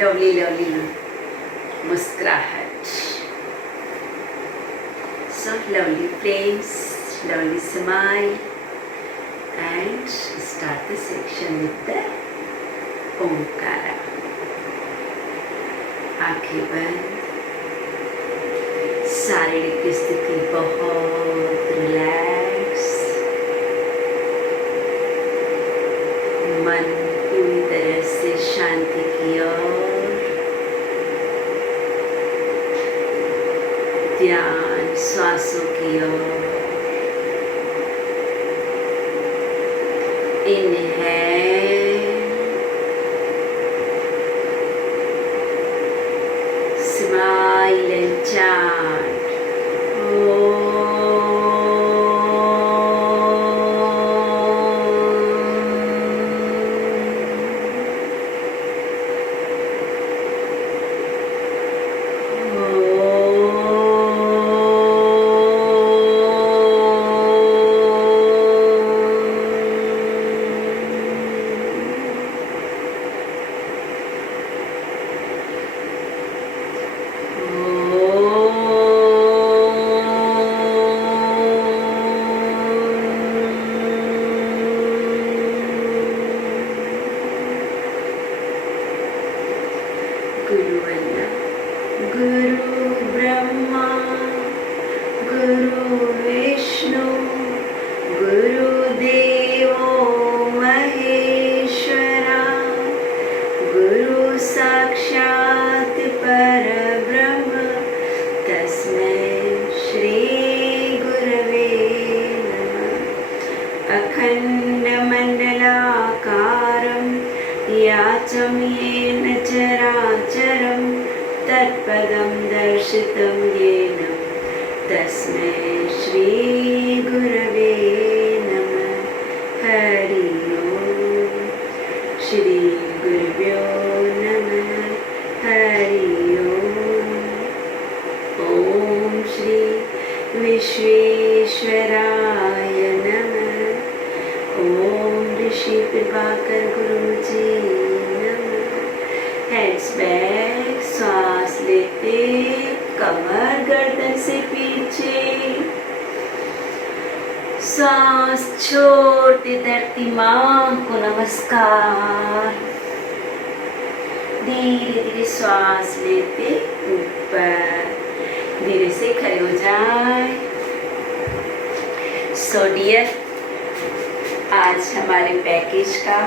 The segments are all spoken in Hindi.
लवली लवली मुस्कुराहट. So lovely friends, lovely smile, and start the section with the Omkara. आंखें बंद. शारीरिक स्थिति बहुत रिलैक्स. मन पूरी तरह से शांति की ओर. ध्यान श्वासों की ओर. Inhale, smile and chant. गुरु वंदना. गुरु ब्रह्मा गुरु विष्णु गुरुदेवो महेश्वरा. गुरु साक्षात् परब्रह्म तस्मै श्री गुरवे नमः. अखण्डमण्डलाकारं याचं येन चराचरं तत्पदं दर्शितं येन तस्मै श्री गुरवे नमः. हरि ओम. श्री गुरुभ्यो नमः. हरि ओम. ओम श्री विश्वेश्वराय नमः. ओम ऋषि प्रभाकर गुरुजी नमः. Heads back. सांस लेते कमर गर्दन से पीछे. सांस छोड़ते धरती माँ को नमस्कार. धीरे धीरे श्वास लेते ऊपर. धीरे से खड़े हो जाए. सो डियर, आज हमारे पैकेज का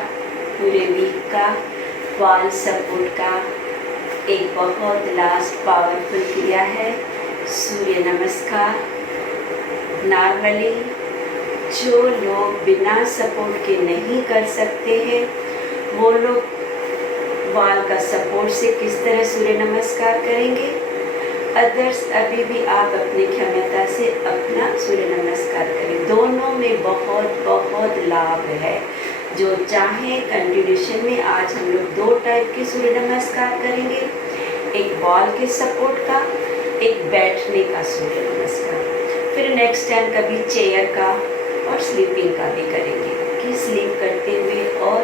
पूरे वीक का वॉल सपोर्ट का एक बहुत लास्ट पावरफुल क्रिया है सूर्य नमस्कार. नॉर्मली जो लोग बिना सपोर्ट के नहीं कर सकते हैं वो लोग वॉल का सपोर्ट से किस तरह सूर्य नमस्कार करेंगे. अदर्स अभी भी आप अपनी क्षमता से अपना सूर्य नमस्कार करें. दोनों में बहुत बहुत लाभ है. जो चाहे कंटिन्यूशन में आज हम लोग 2 टाइप के सूर्य नमस्कार करेंगे. एक बॉल के सपोर्ट का, एक बैठने का सूर्य नमस्कार. फिर नेक्स्ट टाइम कभी चेयर का और स्लीपिंग का भी करेंगे कि स्लीप करते हुए और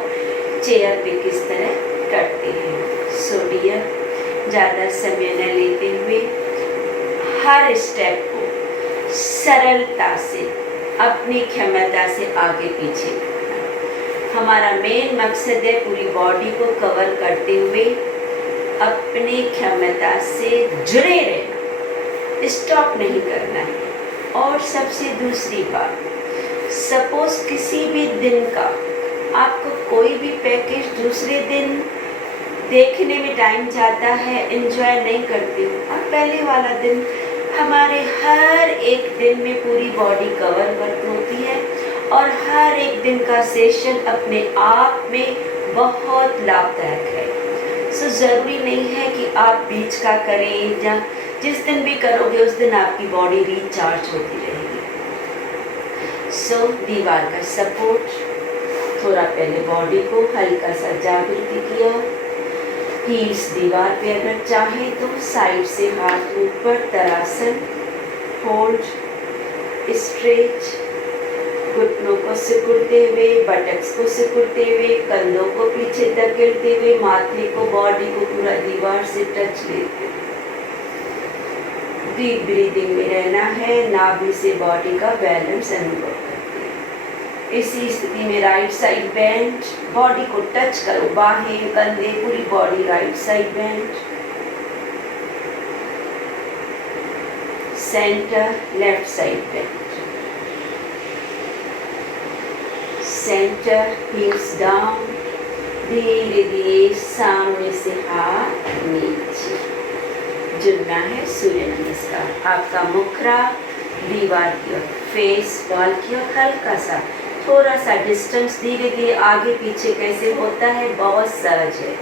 चेयर पे किस तरह करते हैं. सो डियर, ज़्यादा समय न लेते हुए हर स्टेप को सरलता से अपनी क्षमता से आगे पीछे करना. हमारा मेन मकसद है पूरी बॉडी को कवर करते हुए अपनी क्षमता से जुड़े रहना. स्टॉप नहीं करना है. और सबसे दूसरी बात, सपोज किसी भी दिन का आपको कोई भी पैकेज दूसरे दिन देखने में टाइम जाता है, एंजॉय नहीं करते हो, और पहले वाला दिन हमारे हर एक दिन में पूरी बॉडी कवर वर्क होती है. और हर एक दिन का सेशन अपने आप में बहुत लाभदायक है. सो ज़रूरी नहीं है कि आप बीच का करें, या जिस दिन भी करोगे उस दिन आपकी बॉडी रिचार्ज होती रहेगी. सो दीवार का सपोर्ट. थोड़ा पहले बॉडी को हल्का सा जागृति किया. हील्स दीवार पे अगर चाहे तो साइड से हाथ ऊपर, तरासन, होल्ड, स्ट्रेच, घुटनों को सिकुड़ते हुए, बटक्स को सिकुड़ते हुए, कंधों को पीछे धकेलते हुए, माथे को, बॉडी को पूरा दीवार से टच लेते हुए डीप ब्रीदिंग में रहना है। नाभि से बॉडी का बैलेंस अनुभव करते हैं। इसी स्थिति में राइट साइड बेंड, बॉडी को टच करो, बाहें, कंधे, पूरी body right side bend. Centre, left side bend. Centre, heels down. धीरे धीरे सामने से हाथ नीचे जुड़ना है। सूर्य नमस्कार। आपका मुखरा दीवार की ओर, फेस वॉल की ओर, हल्का सा थोड़ा सा डिस्टेंस धीरे धीरे आगे पीछे कैसे होता है, बहुत सहज है।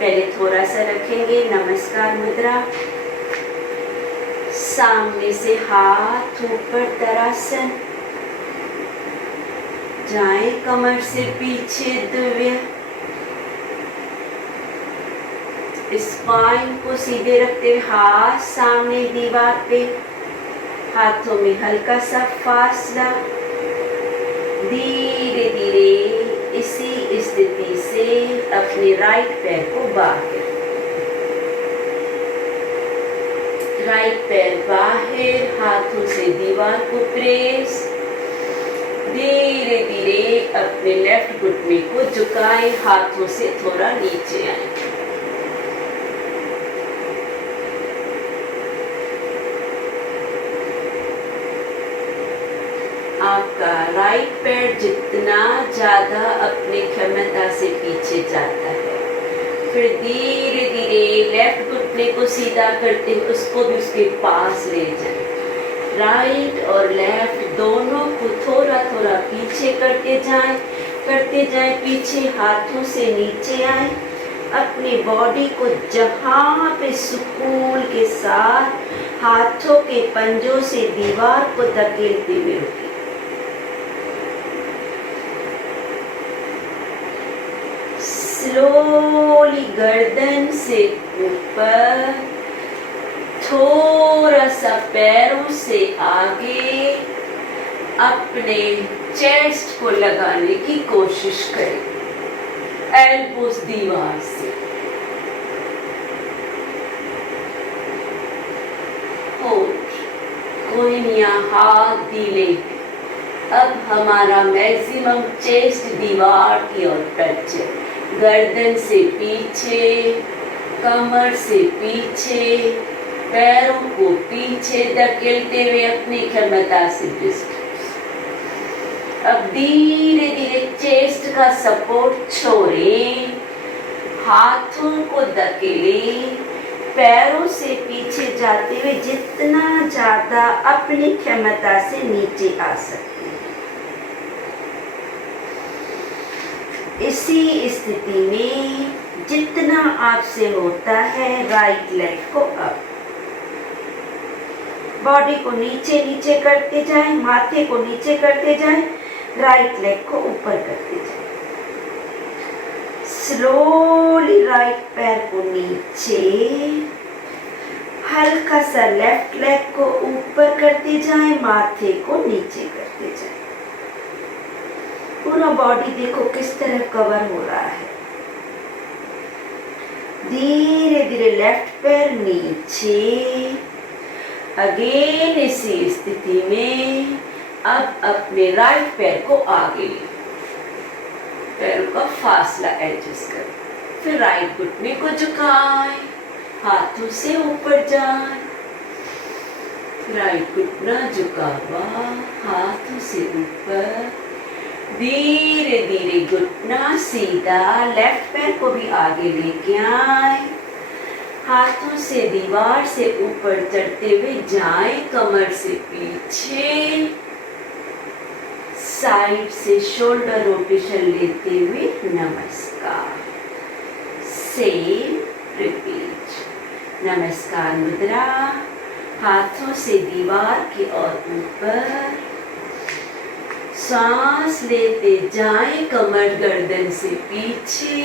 पहले थोड़ा सा रखेंगे, नमस्कार मुद्रा। सामने से हाथ ऊपर, तरासन। जाए कमर से पीछे, दिव्य। स्पाइन को सीधे रखते हुए हाथ सामने दीवार पे, हाथों में हल्का सा फासला। धीरे धीरे इसी स्थिति से अपने राइट पैर को बाहर, राइट पैर बाहर, हाथों से दीवार को प्रेस। धीरे धीरे अपने लेफ्ट घुटने को झुकाए, हाथों से थोड़ा नीचे आए। आपका राइट पैर जितना ज्यादा अपनी क्षमता से पीछे जाता है, फिर धीरे धीरे लेफ्ट घुटने को सीधा करते हुए उसको भी उसके पास ले जाए। राइट और लेफ्ट दोनों को थोड़ा थोड़ा पीछे करते जाएं, पीछे हाथों से नीचे आए। अपनी बॉडी को जहां पे सुकून के साथ हाथों के पंजों से दीवार को धकेलते हुए रुके। स्लोली गर्दन से ऊपर, थोड़ा सा पैरों से आगे अपने चेस्ट को लगाने की कोशिश करें, एल्बोस दीवार से। कोई यहाँ हाथ ढीले। अब हमारा मैक्सिमम चेस्ट दीवार की ओर टच है। गर्दन से पीछे, कमर से पीछे, पैरों को पीछे धकेलते हुए अपनी क्षमता से डिस्टेंस। अब धीरे धीरे चेस्ट का सपोर्ट छोड़ें, हाथों को धकेलें, पैरों से पीछे जाते हुए जितना ज्यादा अपनी क्षमता से नीचे आ सकते हैं। इसी स्थिति में जितना आपसे होता है, राइट लेग को अप, बॉडी को नीचे नीचे करते जाएं, माथे को नीचे करते जाएं, राइट लेग को ऊपर करते जाएं। स्लोली राइट पैर को नीचे, हल्का सा लेफ्ट लेग को ऊपर करते जाएं, माथे को नीचे करते जाएं। पूरा बॉडी देखो किस तरह कवर हो रहा है। धीरे धीरे लेफ्ट पैर नीचे, अगेन इसी स्थिति में अब अपने राइट पैर को आगे ले, पैरों का फासला एडजस्ट करें। फिर राइट घुटने को झुकाएं, हाथों से ऊपर जाएं, राइट घुटना झुका हुआ, हाथों से ऊपर। धीरे धीरे घुटना सीधा, लेफ्ट पैर को भी आगे लेके आए, हाथों से दीवार से ऊपर चढ़ते हुए जाएं, कमर से पीछे, साइड से शोल्डर रोटेशन लेते हुए नमस्कार। Same repeat. नमस्कार मुद्रा, हाथों से दीवार की ओर ऊपर, सांस लेते जाएं, कमर गर्दन से पीछे,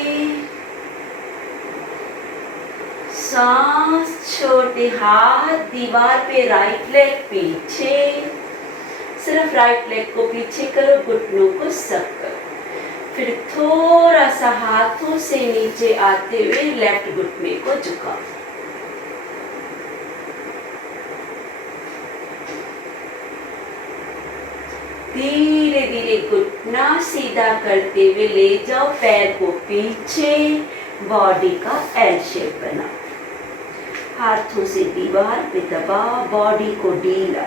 सांस छोड़ते हाथ दीवार पे, राइट लेग पीछे, सिर्फ राइट लेग को पीछे करो, घुटनों को सब करो। फिर थोड़ा सा हाथों से नीचे आते हुए लेफ्ट घुटने को झुकाओ। धीरे धीरे घुटना सीधा करते हुए ले जाओ, पैर को पीछे, बॉडी का एल शेप बनाओ। हाथों से दीवार पे दबाओ, बॉडी को ढीला।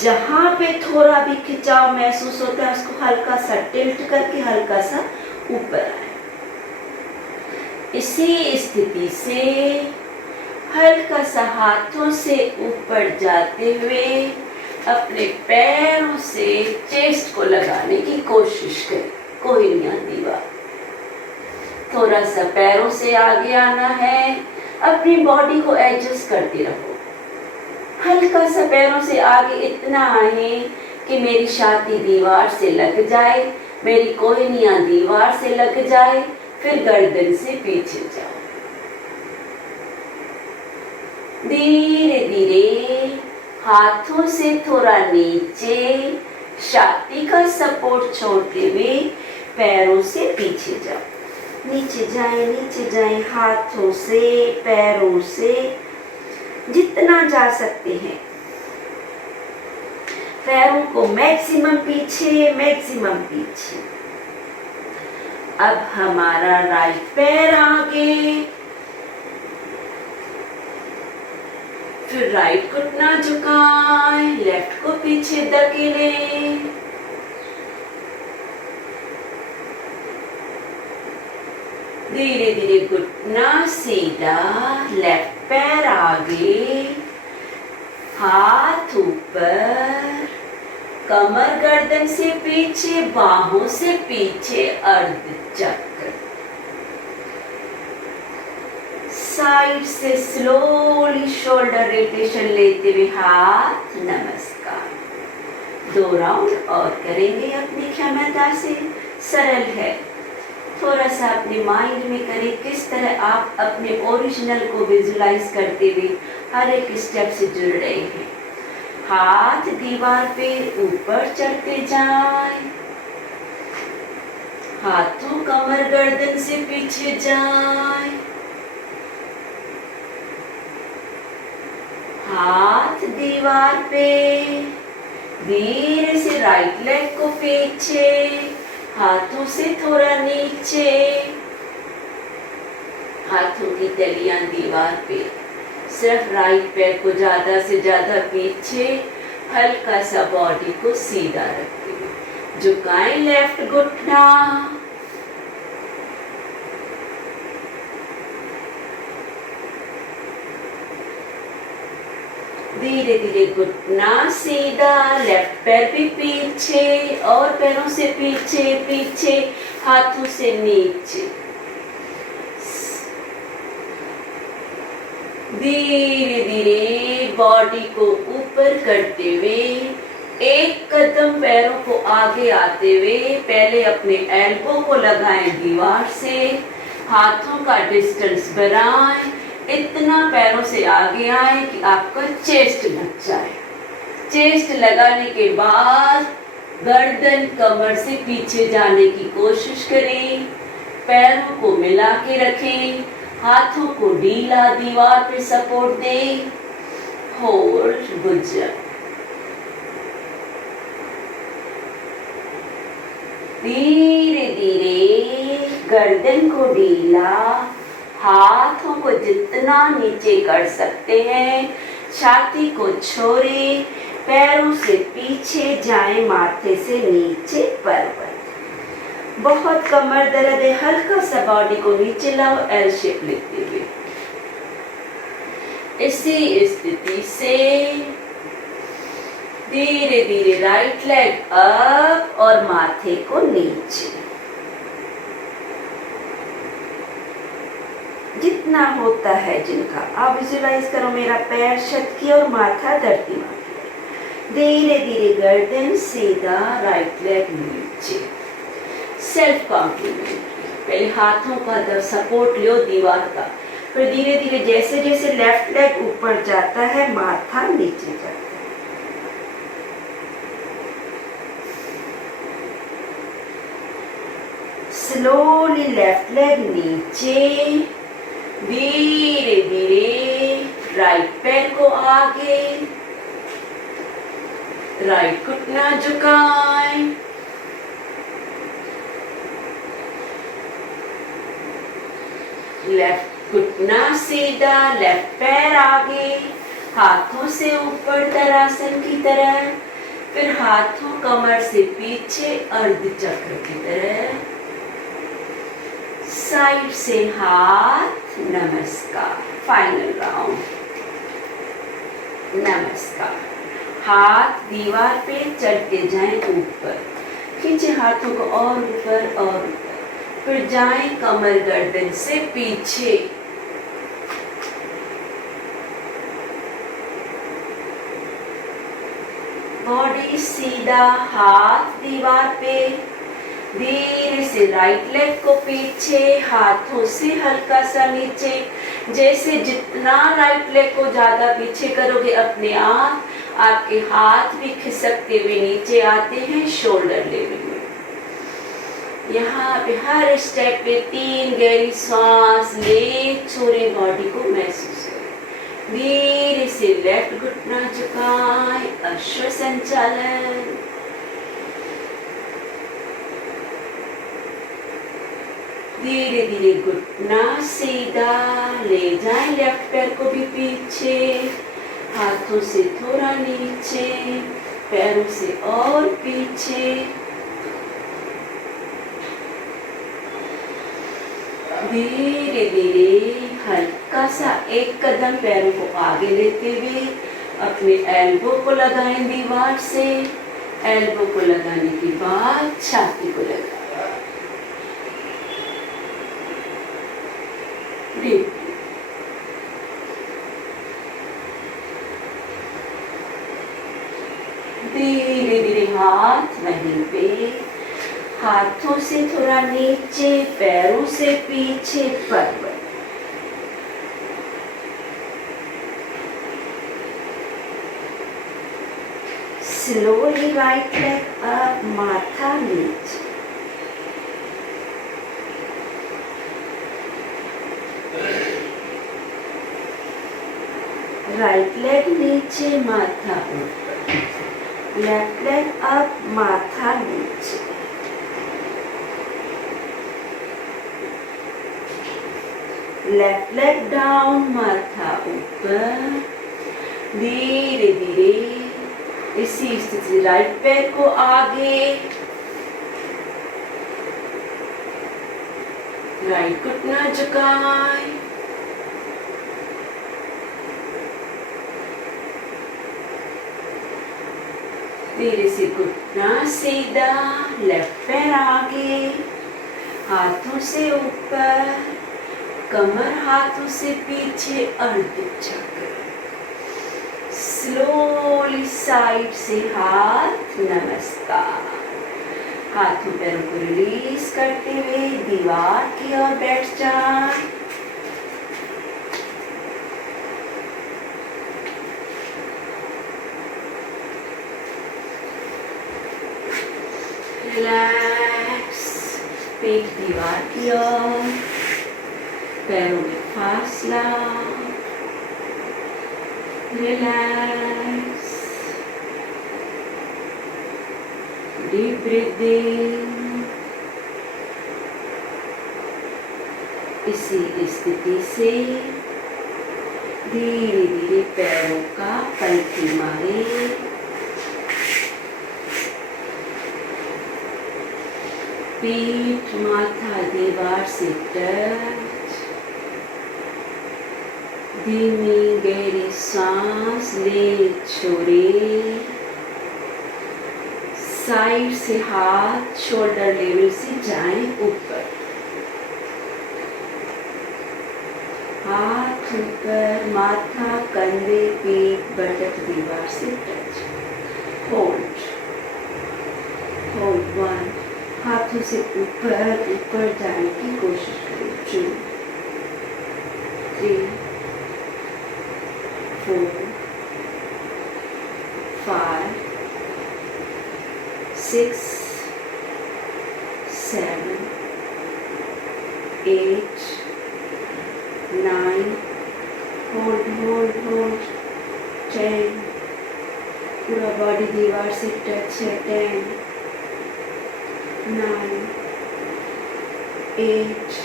जहां पे थोड़ा भी खिंचाव महसूस होता है उसको हल्का सा टिल्ट करके हल्का सा ऊपर आए। इसी स्थिति से हल्का सा हाथों से ऊपर जाते हुए अपने पैरों से चेस्ट को लगाने की कोशिश करें। कोहिनूर दीवार। थोड़ा सा पैरों से आगे आना है, अपनी बॉडी को एडजस्ट करते रहो। हल्का सा पैरों से आगे इतना आए कि मेरी छाती दीवार से लग जाए, मेरी कोहिनूर दीवार से लग जाए, फिर गर्दन से पीछे जाओ। धीरे धीरे हाथों से थोड़ा नीचे, छाती का सपोर्ट छोड़ते हुए पैरों से पीछे जाओ। नीचे जाएं हाथों से, पैरों से जितना जा सकते हैं। पैरों को मैक्सिमम पीछे, मैक्सिमम पीछे। अब हमारा राइट पैर आगे, फिर राइट घुटना झुकाएं, लेफ्ट को पीछे धकेलें। धीरे धीरे घुटना सीधा, लेफ्ट पैर आगे, हाथ ऊपर, कमर गर्दन से पीछे, बाहों से पीछे, अर्ध चक्र। साइड से स्लोली शोल्डर रोटेशन लेते हुए हाथ नमस्कार। 2 राउंड और करेंगे अपनी क्षमता से। सरल है, थोड़ा सा अपने माइंड में करें किस तरह आप अपने ओरिजिनल को विजुलाइज करते हुए हर एक स्टेप से जुड़ रहे हैं। हाथ दीवार पे ऊपर चढ़ते जाएं, हाथों कमर गर्दन से पीछे जाएं, हाथ दीवार पे, धीरे से राइट लेग को पीछे, हाथों से थोड़ा नीचे, हाथों की तलियां दीवार पे, सिर्फ राइट पैर को ज्यादा से ज्यादा पीछे, हल्का सा बॉडी को सीधा रखते हुए झुकाएं लेफ्ट घुटना। धीरे धीरे घुटना सीधा, लेफ्ट पैर भी पीछे और पैरों से पीछे पीछे, हाथों से नीचे। धीरे धीरे बॉडी को ऊपर करते हुए एक कदम पैरों को आगे आते हुए पहले अपने एल्बो को लगाएं दीवार से, हाथों का डिस्टेंस बढ़ाएं, इतना पैरों से आगे आए कि आपका चेस्ट लग जाए। चेस्ट लगाने के बाद गर्दन कमर से पीछे जाने की कोशिश करें, पैरों को मिला के रखें, हाथों को ढीला दीवार पे सपोर्ट दें, होल्ड गुजर। धीरे धीरे गर्दन को ढीला, हाथों को जितना नीचे कर सकते हैं, छाती को छोड़े, पैरों से पीछे जाएं, माथे से नीचे पर्वत। बहुत कमर दर्द है, हल्का सा बॉडी को नीचे लाओ, एल शेप लेते हुए। इसी स्थिति से धीरे धीरे राइट लेग अप और माथे को नीचे। जितना होता है जिनका, आप विजुलाइज करो मेरा पैर छत की और माथा धरती माँ की। धीरे धीरे गर्दन सीधा, राइट लेग नीचे। Self compliment. पहले हाथों का सपोर्ट लो दीवार का, फिर धीरे धीरे जैसे जैसे लेफ्ट लेग ऊपर जाता है माथा नीचे जाता है। स्लोली लेफ्ट लेग नीचे, धीरे धीरे राइट पैर को आगे, राइट घुटना झुकाएं, लेफ्ट घुटना सीधा, लेफ्ट पैर आगे, हाथों से ऊपर दरासन की तरह, फिर हाथों कमर से पीछे अर्ध चक्र की तरह, साइड से हाथ, नमस्कार। फाइनल राउंड, नमस्कार। हाथ दीवार पे चढ़ते जाएं ऊपर, खींचे हाथों को और ऊपर और ऊपर, फिर जाएं कमर गर्दन से पीछे, बॉडी सीधा, हाथ दीवार पे, धीरे से राइट लेग को पीछे, हाथों से हल्का सा नीचे, जैसे जितना राइट लेग को ज्यादा पीछे करोगे अपने आप आपके हाथ भी खिसकते हुए नीचे आते हैं शोल्डर लेवल में। यहाँ पे हर स्टेप पे 3 गहरी सांस ले, छोड़े बॉडी को महसूस करें। धीरे से लेफ्ट घुटना झुकाएं, अश्व संचालन। धीरे धीरे घुटना सीधा ले जाएं, लेफ्ट पैर को भी पीछे, हाथों से थोड़ा नीचे, पैरों से और पीछे। धीरे धीरे हल्का सा एक कदम पैरों को आगे लेते हुए अपने एल्बो को लगाएं दीवार से, एल्बो को लगाने के बाद छाती को लगाएं। धीरे धीरे हाथ वहीं पे, हाथों से थोड़ा नीचे, पैरों से पीछे, forward. Slowly right leg up, माथा नीचे, राइट लेग नीचे, माथा ऊपर, लेफ्ट लेग अप, माथा नीचे, लेफ्ट लेग डाउन, माथा ऊपर। धीरे धीरे इसी स्थिति से राइट पैर को आगे, राइट घुटना झुकाएं, धीरे से घुटना सीधा, लेफ्ट पैर आगे, हाथों से ऊपर, कमर हाथों से पीछे, अर्ध चक्र। स्लोली साइड से हाथ, नमस्कार। हाथों पैरों को रिलीज करते हुए दीवार की ओर बैठ जाएं। रिलैक्स, पेट दीवार की ओर, पैरों में फासला। Relax, deep breathing. इसी स्थिति से धीरे धीरे पैरों का पलटी मारे, पीठ माथा दीवार से टच। धीमी गहरी सांस ले, छोड़े। साइड से हाथ शोल्डर लेवल से जाएं ऊपर, हाथ ऊपर, माथा, कंधे, पीठ, बटक दीवार से टच। Hold, hold 1। हाथों से ऊपर ऊपर जाने की कोशिश करें। 2, 3, 4, 5, 6, 7, 8 9 होल्ड 10 पूरा बॉडी दीवार से टच है 10 9 8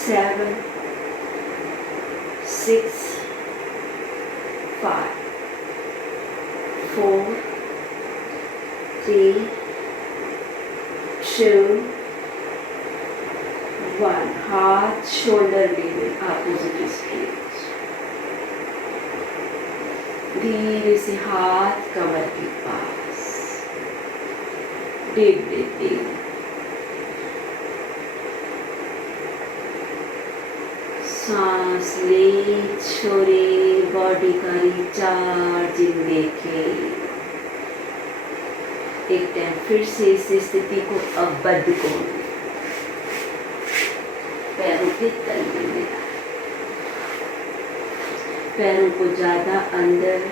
7 6 5 4 3 2 1 हाथ शोल्डर लेवल अपोजिट स्ट्रेच धीरे से हाथ कमर के पास डीप ब्रीथिंग सांस ले छोड़े बॉडी का रिचार्जिंग देखे एक टाइम फिर से इस स्थिति को अवबद्ध को पैरों के तलवे में पैरों को ज़्यादा अंदर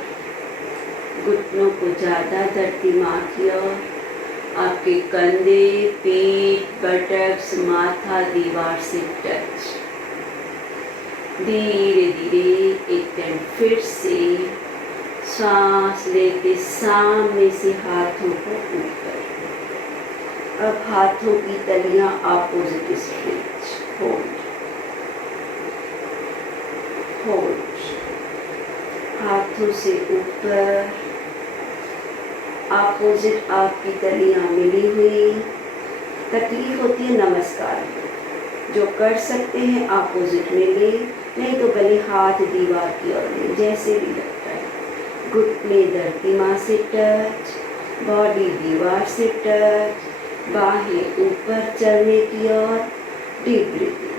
घुटनों को ज़्यादा धरती माँ की ओर आपके कंधे पीठ बटक्स माथा दीवार से टच धीरे धीरे एक टाइम फिर से सांस लेके सामने से हाथों को ऊपर अब हाथों की तलियां अपोजिट स्ट्रेच होल्ड हाथों से ऊपर अपोजिट आपकी तलियां मिली हुई तकलीफ होती है नमस्कार जो कर सकते हैं अपोजिट में ले नहीं तो गले हाथ दीवार की ओर ले जैसे भी लगता है घुटने धरती माँ से टच बॉडी दीवार से टच बाहें ऊपर चलने की ओर डीप ब्रीथिंग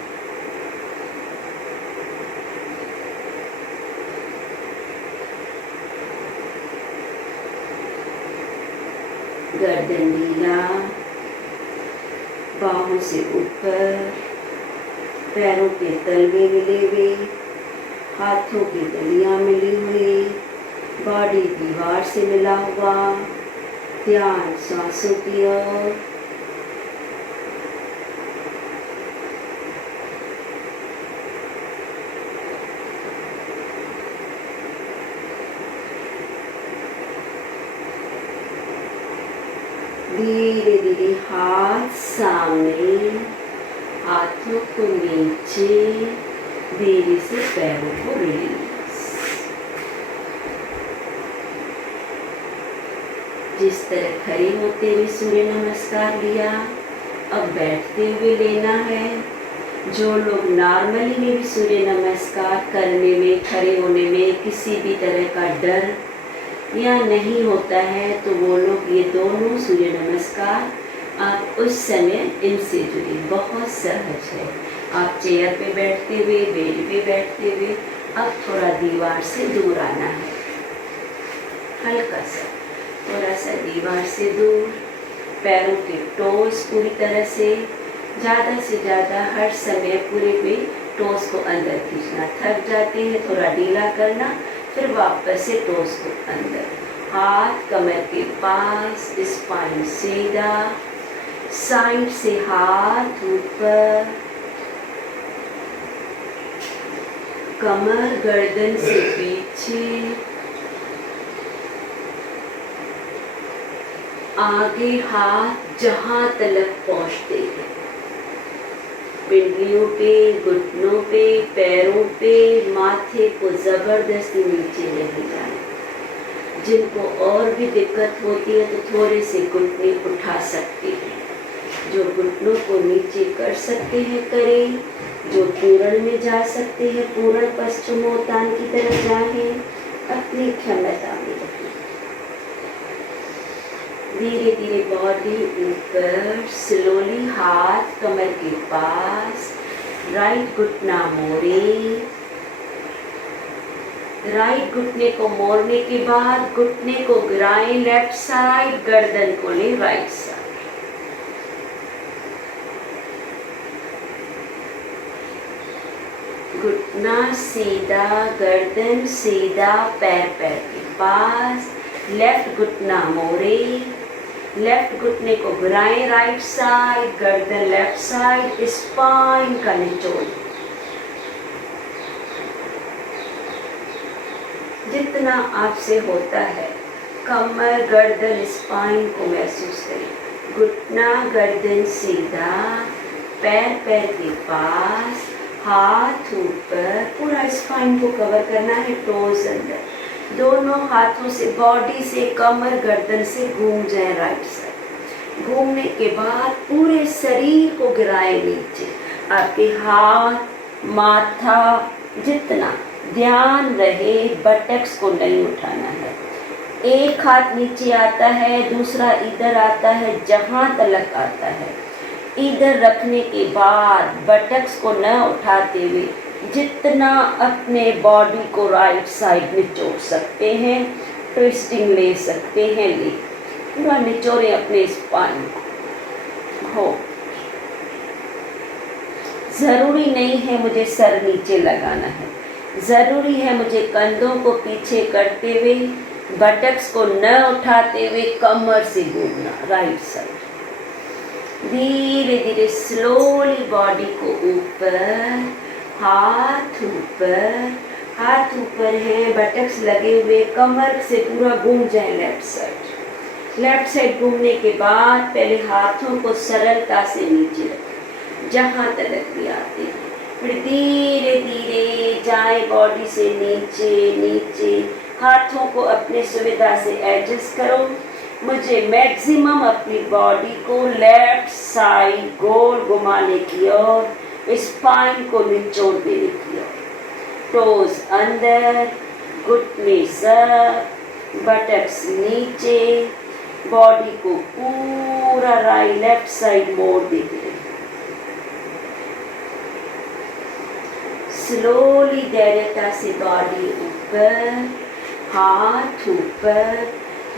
गर्दन ढीला बाहों से ऊपर पैरों के तलवे मिले हुए हाथों की तलियां मिली हुई बॉडी दीवार से मिला हुआ ध्यान सांसों की ओर धीरे धीरे हाथ सामने हाथों को नीचे धीरे से पैरों को रिलीज जिस तरह खड़े होते हुए सूर्य नमस्कार लिया अब बैठते हुए लेना है जो लोग नॉर्मली में भी सूर्य नमस्कार करने में खड़े होने में किसी भी तरह का डर या नहीं होता है तो वो लोग ये दोनों सूर्य नमस्कार आप उस समय इनसे जुड़े बहुत सहज है आप चेयर पे बैठते हुए बेड पे बैठते हुए अब थोड़ा दीवार से दूर आना है हल्का सा थोड़ा सा दीवार से दूर पैरों के टोस पूरी तरह से ज़्यादा हर समय पूरे पे टोस को अंदर खींचना थक जाते हैं थोड़ा ढीला करना फिर वापस से टोस को अंदर हाथ कमर के पास स्पाइन सीधा साइड से हाथ ऊपर कमर गर्दन से पीछे आगे हाथ जहां तलक पहुंचते हैं पिंडलियों पे घुटनों पे पैरों पे माथे को जबरदस्ती नीचे नहीं जाए जिनको और भी दिक्कत होती है तो थोड़े से घुटने उठा सकते हैं जो घुटनों को नीचे कर सकते हैं करें जो पूरण में जा सकते हैं पूरण पश्चिमोत्तान की तरफ जाएं अपनी क्षमता में रखें धीरे धीरे बॉडी ऊपर स्लोली हाथ कमर के पास राइट घुटना मोड़े राइट घुटने को मोड़ने के बाद घुटने को गिराएं लेफ्ट साइड गर्दन को ले राइट साइड घुटना सीधा गर्दन सीधा पैर के पास लेफ्ट घुटना मोड़े लेफ्ट घुटने को घुराएं राइट साइड, गर्दन लेफ्ट साइड, स्पाइन का निचोड़ जितना आपसे होता है कमर गर्दन स्पाइन को महसूस करें। घुटना गर्दन सीधा, पैर पैर के पास, हाथ ऊपर, पूरा स्पाइन को कवर करना है, टोज अंदर। दोनों हाथों से बॉडी से कमर गर्दन से घूम जाए राइट साइड। घूमने के बाद पूरे शरीर को गिराए नीचे। आपके हाथ माथा जितना ध्यान रहे बटक्स को नहीं उठाना है। एक हाथ नीचे आता है, दूसरा इधर आता है, जहां तलक आता है। इधर रखने के बाद बटक्स को न उठाते हुए जितना अपने बॉडी को राइट साइड निचोड़ सकते हैं, ट्विस्टिंग ले सकते हैं, ले पूरा निचोड़े अपने स्पाइन को। हो जरूरी नहीं है मुझे सर नीचे लगाना है, जरूरी है मुझे कंधों को पीछे करते हुए बटक्स को न उठाते हुए कमर से घूमना राइट साइड। धीरे धीरे स्लोली बॉडी को ऊपर, हाथ ऊपर, हाथ ऊपर है, बटक्स लगे हुए, कमर से पूरा घूम जाए लेफ्ट साइड। लेफ्ट साइड घूमने के बाद पहले हाथों को सरलता से नीचे रखें जहाँ तलक भी आते हैं, फिर धीरे धीरे जाए बॉडी से नीचे नीचे। हाथों को अपने सुविधा से एडजस्ट करो। मुझे मैक्सिमम अपनी बॉडी को लेफ्ट साइड गोल घुमाने की और स्पाइन को निचोड़ देने की ओर। टोज अंदर, घुटने सर, बटक्स नीचे, बॉडी को पूरा राइट लेफ्ट साइड मोड़ देते रहे। स्लोली धैर्यता से बॉडी ऊपर, हाथ ऊपर,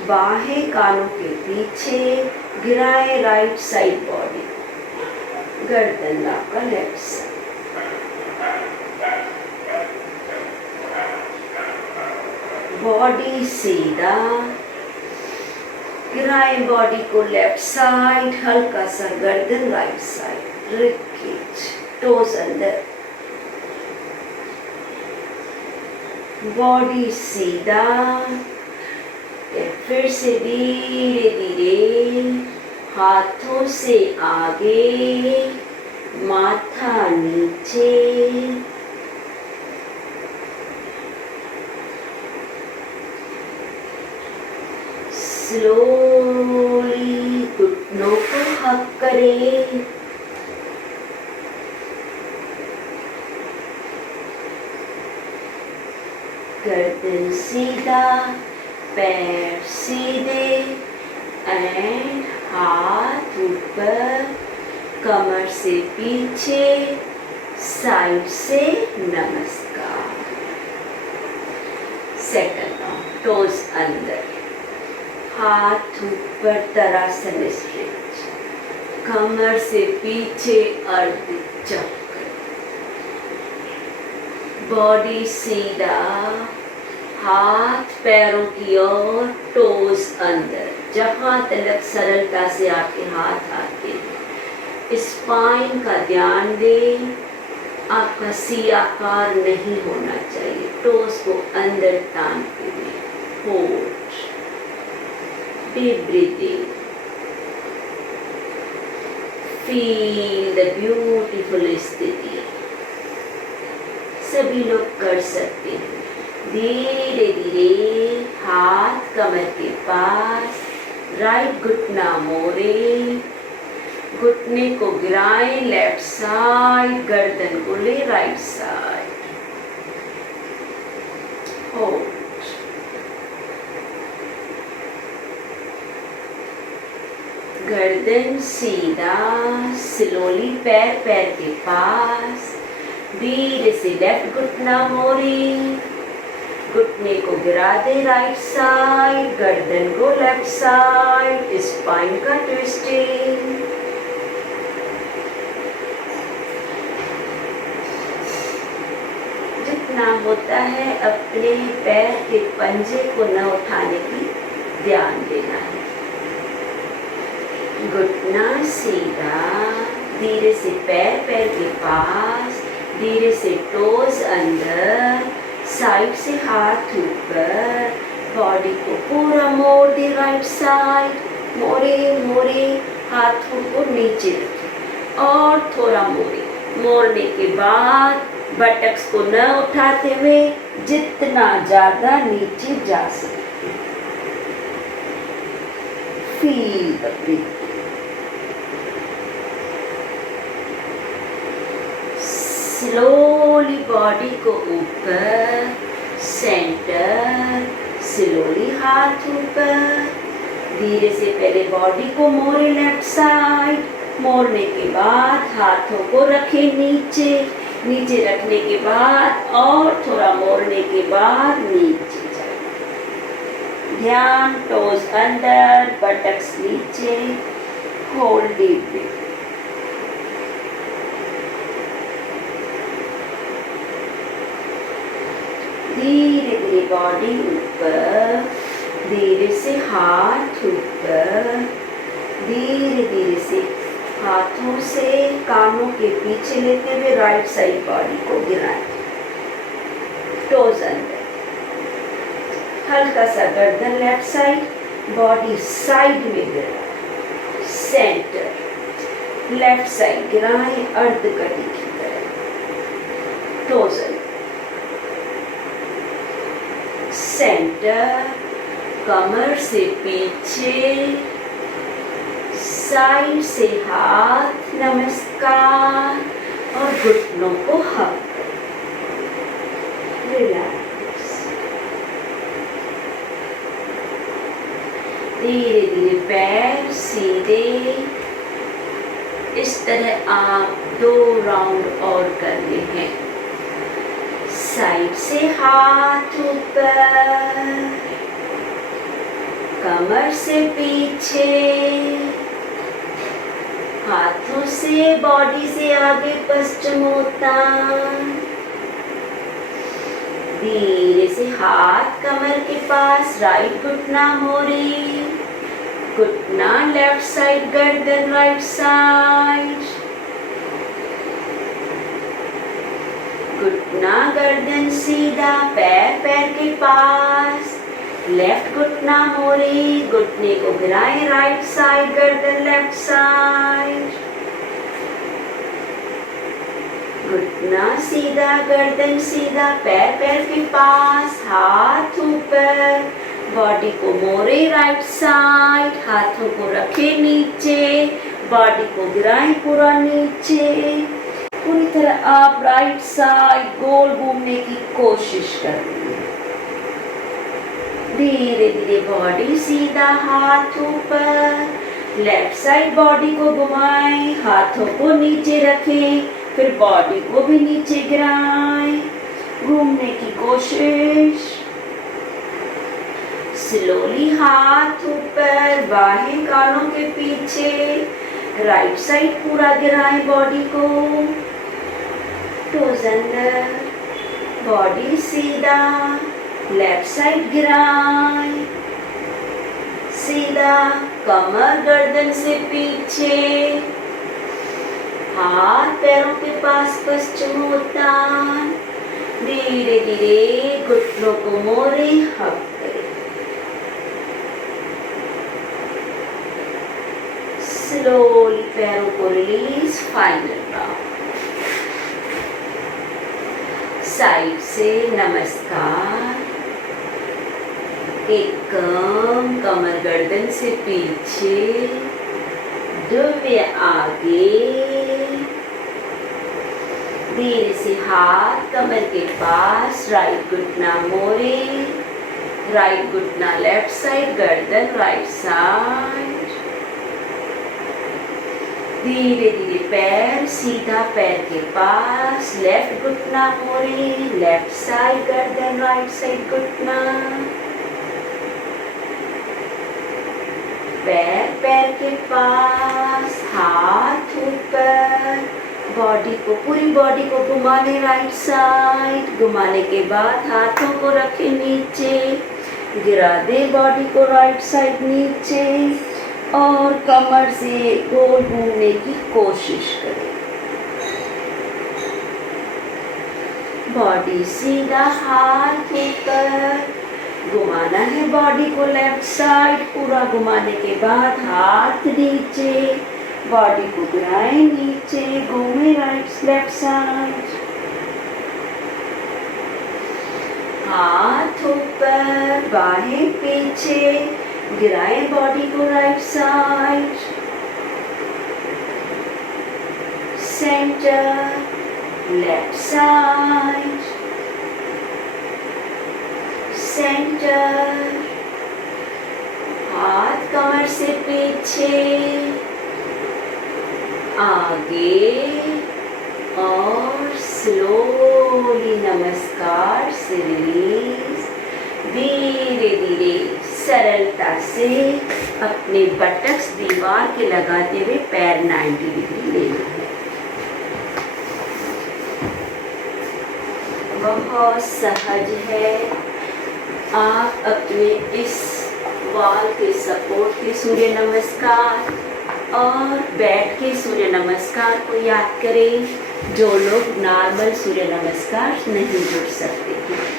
बाहें कानों के पीछे, गिराए राइट साइड बॉडी, गर्दन लाकर लेफ्ट साइड। बॉडी सीधा, गिराए बॉडी को लेफ्ट साइड, हल्का सा गर्दन राइट साइड, रिकेज, टोज अंदर, बॉडी सीधा। फिर से धीरे धीरे हाथों से आगे, माथा नीचे, स्लोली घुटनों को हक करें। गर्दन सीधा, पैर सीधे एंड हाथ ऊपर, कमर से पीछे, साइड से नमस्कार। सेकंड राउंड, टोज अंदर, हाथ ऊपर, तरासन स्ट्रेच, कमर से पीछे अर्ध चक्र, बॉडी सीधा, हाथ पैरों की ओर, टोज अंदर, जहां तलक सरलता से आपके हाथ आते हैं। स्पाइन का ध्यान दें, आपका सी आकार नहीं होना चाहिए। टोज को अंदर तानते हुए hold, deep breathing, feel the beautiful स्थिति। सभी लोग कर सकते हैं। धीरे धीरे हाथ कमर के पास, राइट घुटना मोड़े, घुटने को गिराए लेफ्ट साइड, गर्दन को ले राइट साइड, होल्ड। गर्दन सीधा, स्लोली पैर पैर के पास, धीरे से लेफ्ट घुटना मोड़े, घुटने को गिरा दे राइट साइड, गर्दन को लेफ्ट साइड, स्पाइन का ट्विस्टिंग। जितना होता है अपने पैर के पंजे को न उठाने की ध्यान देना है। घुटना सीधा, धीरे से पैर पैर के पास, धीरे से टोज अंदर, साइड से हाथ ऊपर, बॉडी को पूरा मोड़ दे राइट साइड, मोड़े मोड़े, हाथों को नीचे रखें और थोड़ा मोड़े। मोड़ने के बाद बटक्स को न उठाते हुए जितना ज्यादा नीचे जा सकते, feel the breath. Slowly body को ऊपर, सेंटर, स्लोली हाथ ऊपर, धीरे से पहले बॉडी को मोड़े लेफ्ट साइड, मोड़ने के बाद हाथों को रखे नीचे, नीचे रखने के बाद और थोड़ा मोड़ने के बाद नीचे जाए। ध्यान टोज अंदर, बटक्स नीचे, होल्ड डीप ब्रीथ। धीरे धीरे बॉडी ऊपर, धीरे से हाथ ऊपर, धीरे धीरे से हाथों से कानों के पीछे लेते हुए राइट साइड बॉडी को गिराएं, टोज अंदर, हल्का सा गर्दन लेफ्ट साइड, बॉडी साइड में गिराएं, सेंटर, लेफ्ट साइड गिराएं अर्ध कटी की तरह, टोज अंदर, सेंटर, कमर से पीछे, साइड से हाथ, नमस्कार, और घुटनों को हक रिलैक्स। धीरे धीरे पैर सीधे, इस तरह आप 2 राउंड और करने हैं। साइड से हाथ ऊपर, कमर से पीछे, हाथों से बॉडी से आगे पश्चिमोत्तान, धीरे से हाथ कमर के पास, राइट घुटना मोड़े, घुटना लेफ्ट साइड, गर्दन राइट साइड, घुटना गर्दन सीधा, पैर पैर के पास, लेफ्ट घुटना मोड़े, घुटने को गिराएं राइट साइड, गर्दन लेफ्ट साइड, घुटना सीधा, गर्दन सीधा, पैर पैर के पास, हाथ ऊपर, बॉडी को मोड़े राइट साइड, हाथों को रखे नीचे, बॉडी को गिराएं पूरा नीचे, पूरी तरह आप राइट साइड गोल घूमने की कोशिश करेंगे। धीरे धीरे बॉडी सीधा, हाथ ऊपर, लेफ्ट साइड बॉडी को घुमाएं, हाथों को नीचे रखें, फिर बॉडी को भी नीचे गिराएं, घूमने की कोशिश। स्लोली हाथ ऊपर, बाहें कानों के पीछे, राइट साइड पूरा गिराएं बॉडी को, टोज अंदर, बॉडी सीधा, लेफ्ट साइड गिराएं, सीधा, कमर गर्दन से पीछे, हाथ पैरों के पास पश्चिमोत्तान, धीरे धीरे घुटनों को मोड़े, हक करें, स्लोली पैरों को रिलीज, फाइनल राउंड। साइड से नमस्कार, एक कमर गर्दन से पीछे, दुव्य आगे, धीरे से हाथ कमर के पास, राइट घुटना मोड़े, राइट घुटना लेफ्ट साइड, गर्दन राइट साइड, धीरे धीरे पैर सीधा पैर के पास, लेफ्ट घुटना मोड़े, लेफ्ट साइड गर्दन राइट साइड घुटना, पैर पैर के पास, हाथ ऊपर, बॉडी को पूरी बॉडी को घुमाने राइट साइड, घुमाने के बाद हाथों को रखे नीचे, गिरा दे बॉडी को राइट साइड नीचे, और कमर से गोल घूमने की कोशिश करें। बॉडी सीधा, हाथ ऊपर, घुमाना है बॉडी को लेफ्ट साइड। पूरा घुमाने के बाद हाथ नीचे, बॉडी को गिराएं नीचे, घूमे राइट लेफ्ट साइड। हाथ ऊपर, बाहें पीछे, गिराएं बॉडी को right side. Centre, left side, centre, हाथ कमर से पीछे, आगे और स्लोली नमस्कार से रिलीज। धीरे धीरे सरलता से अपने बटक्स दीवार के लगाते हुए पैर 90 डिग्री लेना है। बहुत सहज है। आप अपने इस वॉल के सपोर्ट के सूर्य नमस्कार और बैठ के सूर्य नमस्कार को याद करें। जो लोग नॉर्मल सूर्य नमस्कार नहीं जुड़ सकते हैं,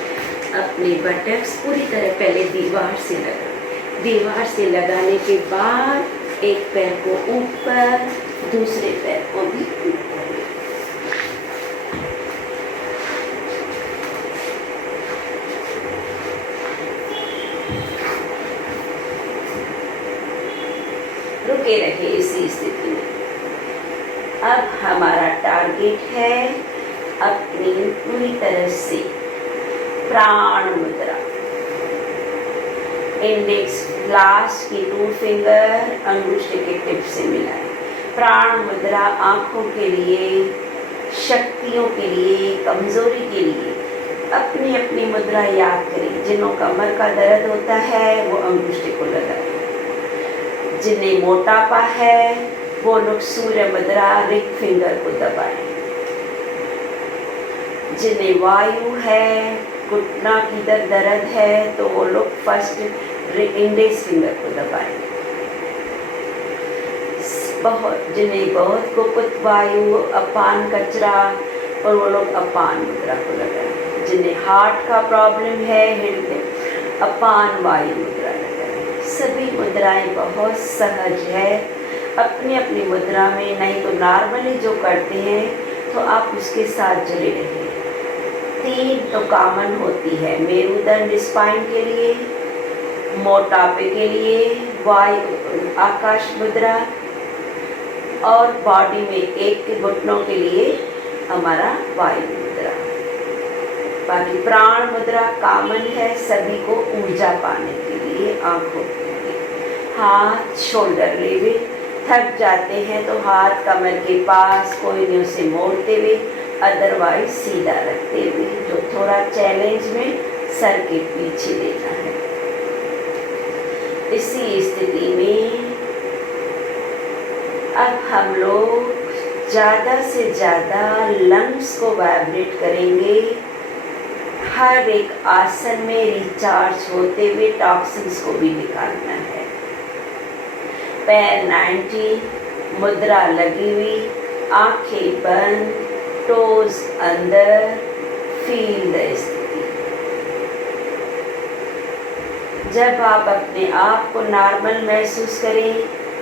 अपने बटक्स पूरी तरह पहले दीवार से लगाएं। दीवार से लगाने के बाद एक पैर को ऊपर, दूसरे पैर को भी ऊपर। रुके रहे इसी स्थिति में। अब हमारा टारगेट है अपनी पूरी तरह से प्राण मुद्रा। इंडेक्स लास्ट की 2 फिंगर अंगुष्ठ के टिप से मिलाएं। प्राण मुद्रा आंखों के लिए, शक्तियों के लिए, कमजोरी के लिए अपनी अपनी मुद्रा याद करें। जिन्हों कमर का दर्द होता है वो अंगुष्ठ को लगाएं। जिन्हें मोटापा है वो लोग सूर्य मुद्रा रिंग फिंगर को दबाएं। जिन्हें वायु है, घुटना की दर्द है तो वो लोग फर्स्ट इंडेक्स फिंगर को दबाएं। जिन्हें बहुत कुकुत वायु, अपान कचरा और वो लोग अपान मुद्रा को लगाएं। जिन्हें हार्ट का प्रॉब्लम है, हृदय, अपान वायु मुद्रा लगाएं। सभी मुद्राएं बहुत सहज है। अपनी अपनी मुद्रा में, नहीं तो नॉर्मली जो करते हैं तो आप उसके साथ जुड़े रहिए। 3 तो कॉमन होती है, मेरुदंड स्पाइन के लिए, मोटापे के लिए वायु आकाश मुद्रा, और बॉडी में एक के घुटनों के लिए हमारा वायु मुद्रा। बाकी प्राण मुद्रा कॉमन है सभी को ऊर्जा पाने के लिए। आंखों के लिए हाथ शोल्डर लेवे, थक जाते हैं तो हाथ कमर के पास, कोई नहीं उसे मोड़ते हुए, अदरवाइज सीधा रखते हुए। जो थोड़ा चैलेंज में सर के पीछे लेना है। इसी स्थिति में अब हम लोग ज़्यादा से ज़्यादा लंग्स को वाइब्रेट करेंगे। हर एक आसन में रिचार्ज होते हुए टॉक्सिन्स को भी निकालना है। पैर 90, मुद्रा लगी हुई, आंखें बंद, टोज अंदर, फील द स्थिति। जब आप अपने आप को नॉर्मल महसूस करें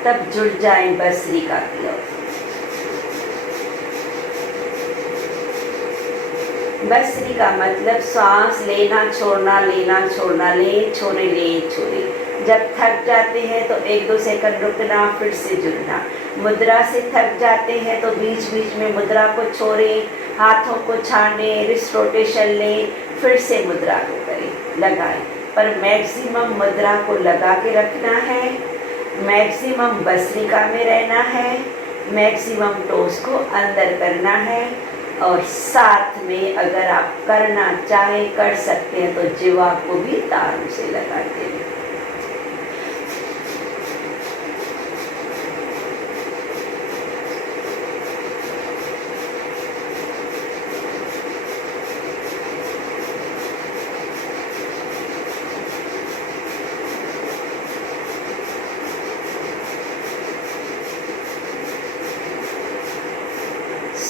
तब जुड़ जाएं भस्त्रिका की ओर। भस्त्रिका मतलब सांस लेना छोड़ना, लेना छोड़ना, ले छोड़े, ले छोड़े। जब थक जाते हैं तो 1-2 सेकंड रुकना, फिर से जुड़ना। मुद्रा से थक जाते हैं तो बीच बीच में मुद्रा को छोड़ें, हाथों को छाने, रिस्ट रोटेशन लें, फिर से मुद्रा को करें, लगाएं। पर मैक्सिमम मुद्रा को लगा के रखना है, मैक्सिमम भस्त्रिका में रहना है, मैक्सिमम टोस को अंदर करना है। और साथ में अगर आप करना चाहें कर सकते हैं तो जीवा को भी तारों से लगाते हैं।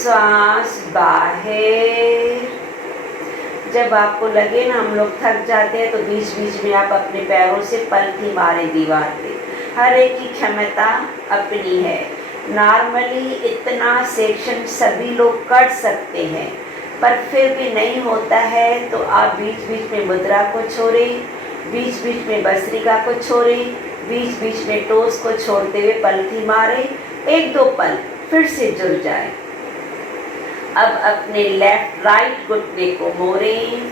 श्वास बाहर। जब आपको लगे ना हम लोग थक जाते हैं तो बीच बीच में आप अपने पैरों से पलटी मारें दीवार पे। हर एक की क्षमता अपनी है। नॉर्मली इतना सेक्शन सभी लोग कर सकते हैं, पर फिर भी नहीं होता है तो आप बीच बीच में मुद्रा को छोड़ें, बीच बीच में भस्त्रिका को छोड़ें, बीच बीच में टोस को छोड़ते हुए पलटी मारें। 1-2 पल फिर से जुड़ जाए। अब अपने लेफ्ट राइट घुटने को मोड़ें,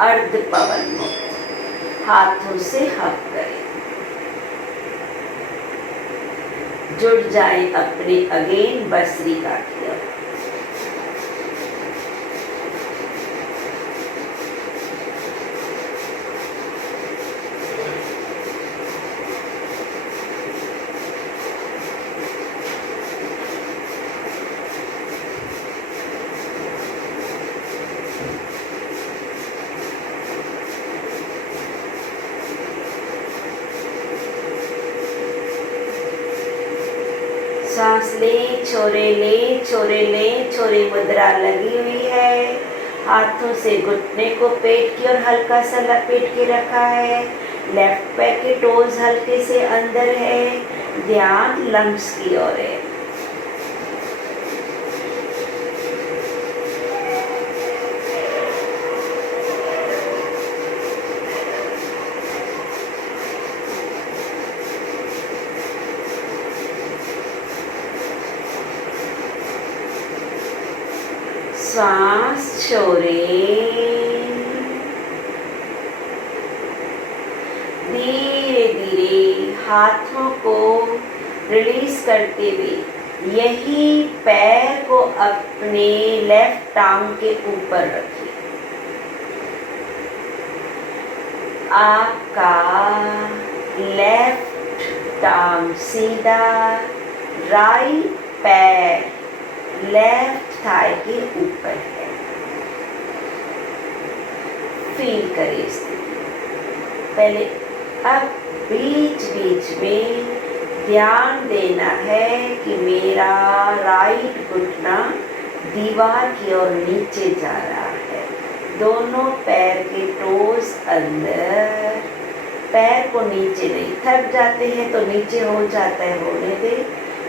अर्ध पवन मुक्त, हाथों से हक करें। जुड़ जाए अपने अगेन भस्त्रिका की ओर। सांस ले, छोरे मुद्रा लगी हुई है। हाथों से घुटने को पेट की ओर हल्का सा लपेट के रखा है। लेफ्ट पैर के टोज हल्के से अंदर है। ध्यान लंग्स की ओर है। श्वास छोड़ें। धीरे धीरे हाथों को रिलीज करते हुए यही पैर को अपने लेफ्ट टांग के ऊपर रखिए। आपका लेफ्ट टांग सीधा, राइट पैर लेफ्ट थाई के ऊपर है। फील करें स्थिति। पहले अब बीच बीच में ध्यान देना है कि मेरा राइट घुटना दीवार की ओर नीचे जा रहा है। दोनों पैर के टोस अंदर, पैर को नीचे नहीं। थक जाते हैं तो नीचे हो जाता है, होने दे,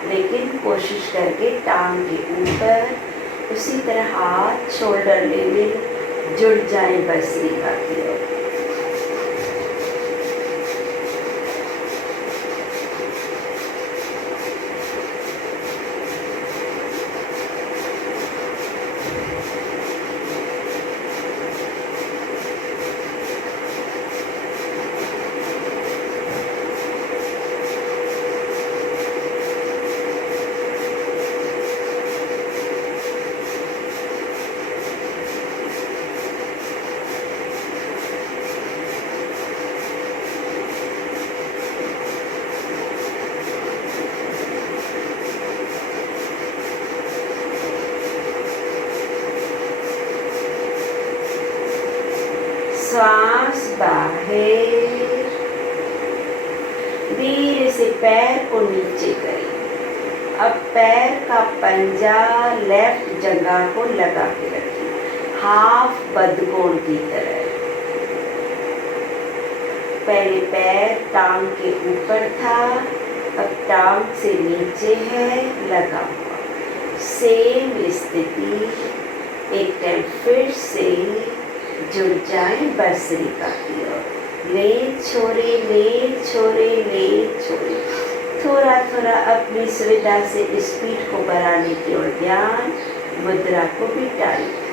लेकिन कोशिश करके टांग के ऊपर। उसी तरह हाथ शोल्डर लेवल जुड़ जाए भस्त्रिका की ओर। श्वास बाहर। धीरे से पैर को नीचे करें। अब पैर का पंजा लेफ्ट जगह को लगा के रखिए, हाफ बदकोण की तरह। पहले पैर टांग के ऊपर था, अब टांग से नीचे है, लगा हुआ। सेम स्थिति एक टाइम फिर से जुड़ जाए भस्त्रिका की ओर। ले छोड़े, ले छोड़े, ले छोड़े। थोड़ा थोड़ा अपनी सुविधा से स्पीड को बढ़ाने की ओर ध्यान। मुद्रा को भी टाइट।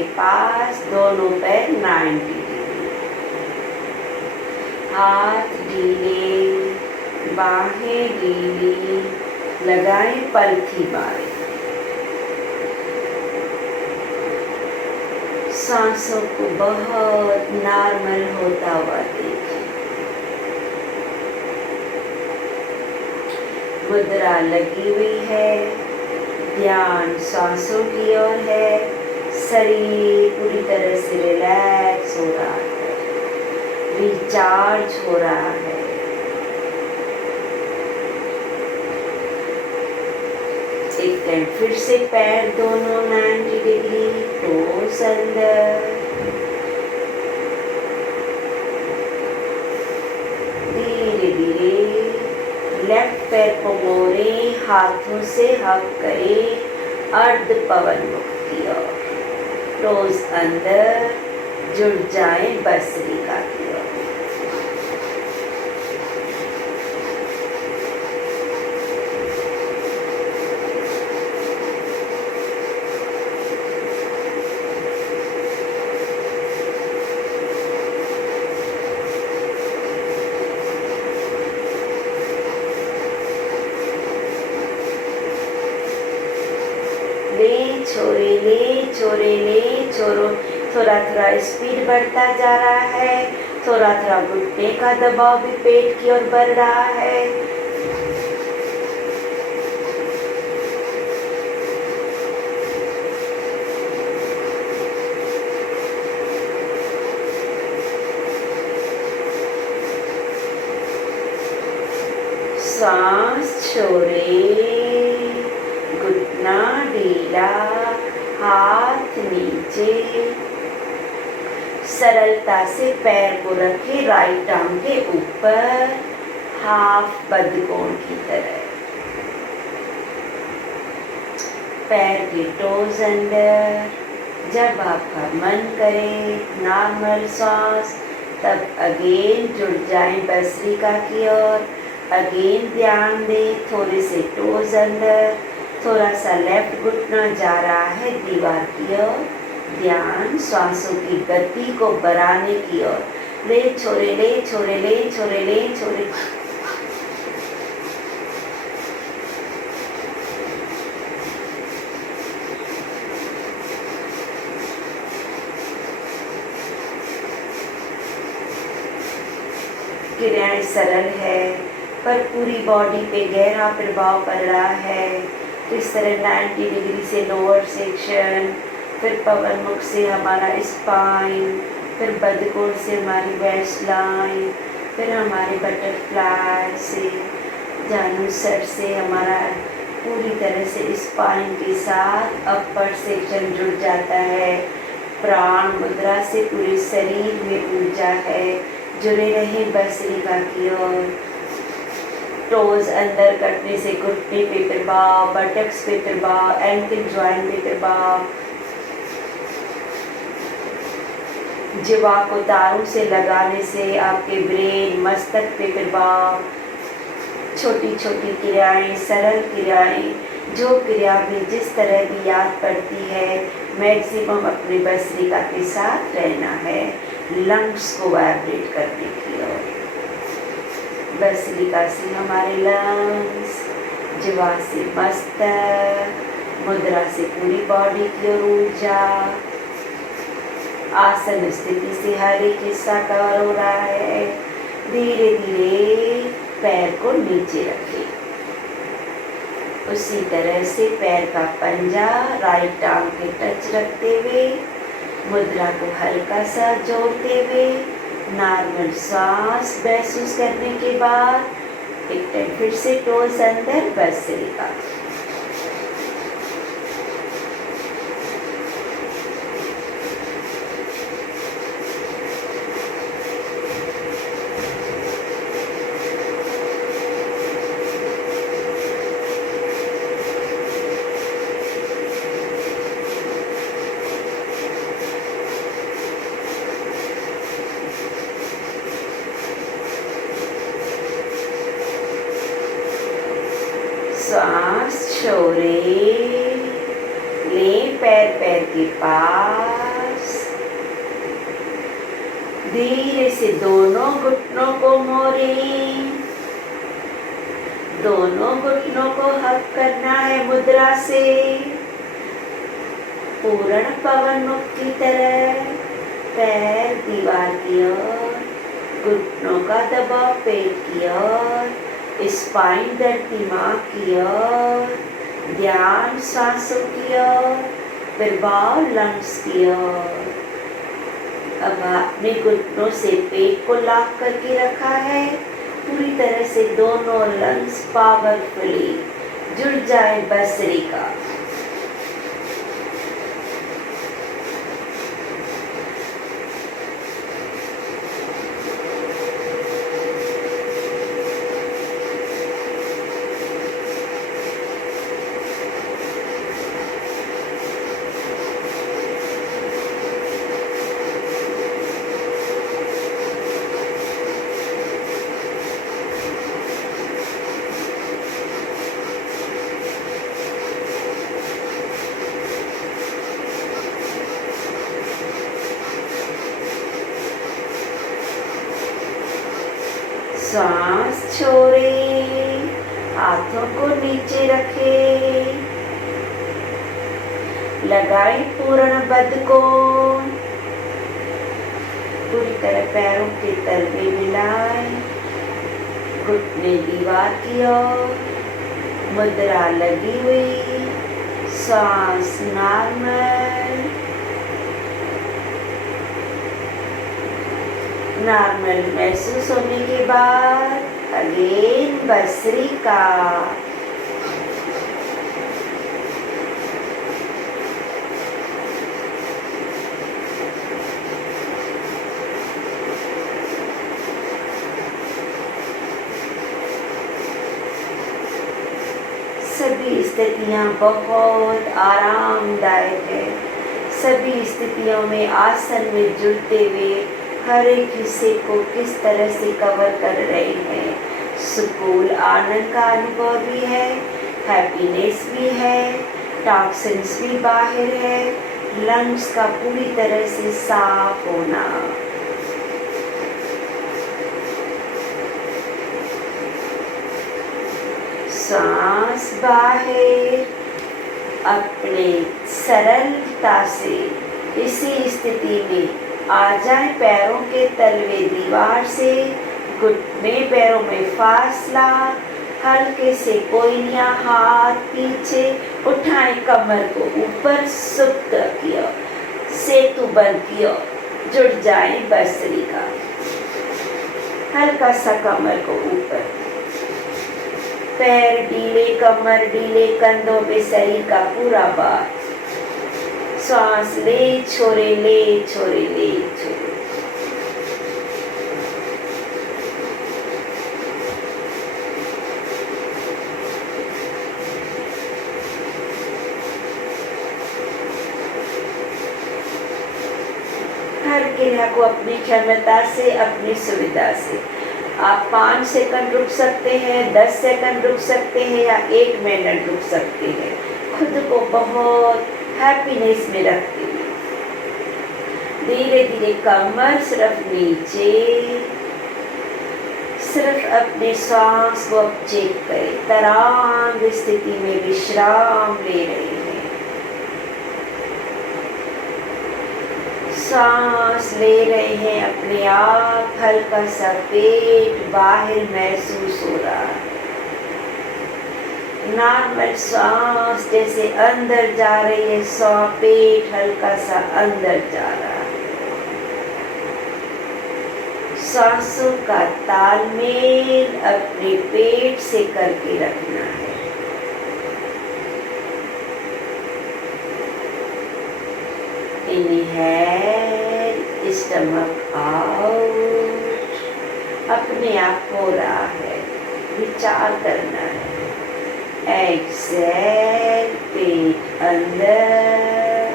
के पास, दोनों पैर 90 डिग्री, हाथ ढीले, बाहें ढीली, लगाएं पलथी मारें। सांसों को बहुत नॉर्मल होता हुआ देखें। मुद्रा लगी हुई है, ध्यान सांसों की ओर है, शरीर पूरी तरह से रिलैक्स हो रहा है, रिचार्ज हो रहा है। एक टाइम फिर से पैर दोनों 90 डिग्री, टोस अंदर, धीरे धीरे लेफ्ट पैर को मोड़ें, हाथों से हग करें अर्ध पवन मुख की ओर, टोस अंदर, जुड़ जाएं भस्त्रिका की ओर। छोरो, थोड़ा थोड़ा स्पीड बढ़ता जा रहा है, थोड़ा थोड़ा घुटने का दबाव भी पेट की ओर बढ़ रहा है। सांस छोड़े, घुटना ढीला, हाथ नीचे, सरलता से पैर को रखें राइट आर्म के ऊपर, हाफ बद्धकोण की तरह। पैर के टोज अंदर, जब आपका मन करे नॉर्मल सांस, तब अगेन जुड़ जाएं भस्त्रिका की ओर। अगेन ध्यान दें, थोड़े से टोज अंदर, थोड़ा सा लेफ्ट घुटना जा रहा है दीवार की ओर। ध्यान श्वासों की गति को बढ़ाने की ओर। ले छोड़े, ले छोड़े, ले छोड़े, ले छोड़े। क्रियाएं सरल है, पर पूरी बॉडी पे गहरा प्रभाव पड़ रहा है। इस तरह 90 डिग्री से लोअर सेक्शन, फिर पवन मुख से हमारा स्पाइन, फिर बद्धकोण से हमारी वेस्ट लाइन, फिर हमारे बटरफ्लाई से, जानुसर से हमारा पूरी तरह से स्पाइन के साथ अपर सेक्शन जुड़ जाता है। प्राण मुद्रा से पूरे शरीर में ऊर्जा है। जुड़े रहे भस्त्रिका की ओर। टोज अंदर कटने से घुटने पे प्रभाव, बटक्स पे प्रभाव, एंकल ज्वाइंट पे प्रभाव, जिवा को तारों से लगाने से आपके ब्रेन, मस्तक पे प्रभाव। छोटी छोटी क्रियाएं, सरल क्रियाएं, जो क्रिया में जिस तरह भी याद पड़ती है, मैक्सिमम अपने भस्त्रिका के साथ रहना है, लंग्स को वाइब्रेट करने की ओर। भस्त्रिका से हमारे लंग्स, जिवा से मस्तक, मुद्रा से पूरी बॉडी की ओर ऊर्जा। आसन स्थिति से हर एक हिस्सा कवर हो रहा है। धीरे धीरे पैर को नीचे रखें। उसी तरह से पैर का पंजा राइट आर्म के टच रखते हुए, मुद्रा को हल्का सा जोड़ते हुए, नॉर्मल सांस महसूस करने के बाद एक टाइम फिर से टोस अंदर भस्त्रिका। सांस छोड़े, ले पैर पैर के पास, धीरे से दोनों घुटनों को मोड़ें। दोनों घुटनों को हक करना है मुद्रा से। पूर्ण पवन मुक्त की तरह पैर दीवार की ओर, घुटनों का दबाव पेट की ओर, स्पाइन धरती माँ की ओर, ध्यान सांसों की ओर, प्रभाव लंग्स की ओर। अब आपने घुटनों से पेट को लॉक करके रखा है। पूरी तरह से दोनों लंग्स पावरफुली जुड़ जाए भस्त्रिका। सांस छोड़े, हाथों को नीचे रखे, लगाए पूर्ण बद्ध को। पूरी तरह पैरों के तल में मिलाए, घुटने दीवार की ओर, मुद्रा लगी हुई, सांस नॉर्मल महसूस होने के बाद अगेन भस्त्रिका। सभी स्थितियां बहुत आरामदायक है। सभी स्थितियों में आसन में जुड़ते हुए हर एक हिस्से को किस तरह से कवर कर रहे हैं। सुकून आनंद का अनुभव भी है, हैप्पीनेस भी है, टॉक्सिन्स भी बाहर है, लंग्स का पूरी तरह से साफ होना। सांस बाहर, अपने सरलता से इसी स्थिति में आ जाए। पैरों के तलवे दीवार से, घुटने पैरों में फासला, हल्के से कोइनिया हाथ पीछे उठाएं, कमर को ऊपर सुप्त किया, सेतु बंद किया, जुड़ जाए भस्त्रिका। हल्का सा कमर को ऊपर, पैर ढीले, कमर ढीले, कंधों पे शरीर का पूरा भार। सांस ले छोड़े, ले छोड़े, ले छोड़े। हर क्रिया को अपनी क्षमता से, अपनी सुविधा से आप 5 सेकंड रुक सकते हैं, 10 सेकंड रुक सकते हैं या 1 मिनट रुक सकते हैं। खुद को बहुत हैप्पीनेस में रखते हैं। धीरे धीरे कमर सिर्फ नीचे, सिर्फ अपने सांस को चेक करें। तरांग स्थिति में विश्राम ले रहे हैं। सांस ले रहे हैं, अपने आप हल्का सा पेट बाहर महसूस हो रहा है। नॉर्मल सांस जैसे अंदर जा रही है, पेट हल्का सा अंदर जा रहा है। सांसों का तालमेल अपने पेट से करके रखना है। इनहेल, स्टमक आउट, अपने आप हो रहा है, विचार करना है। एक्सेल, पेट अंदर,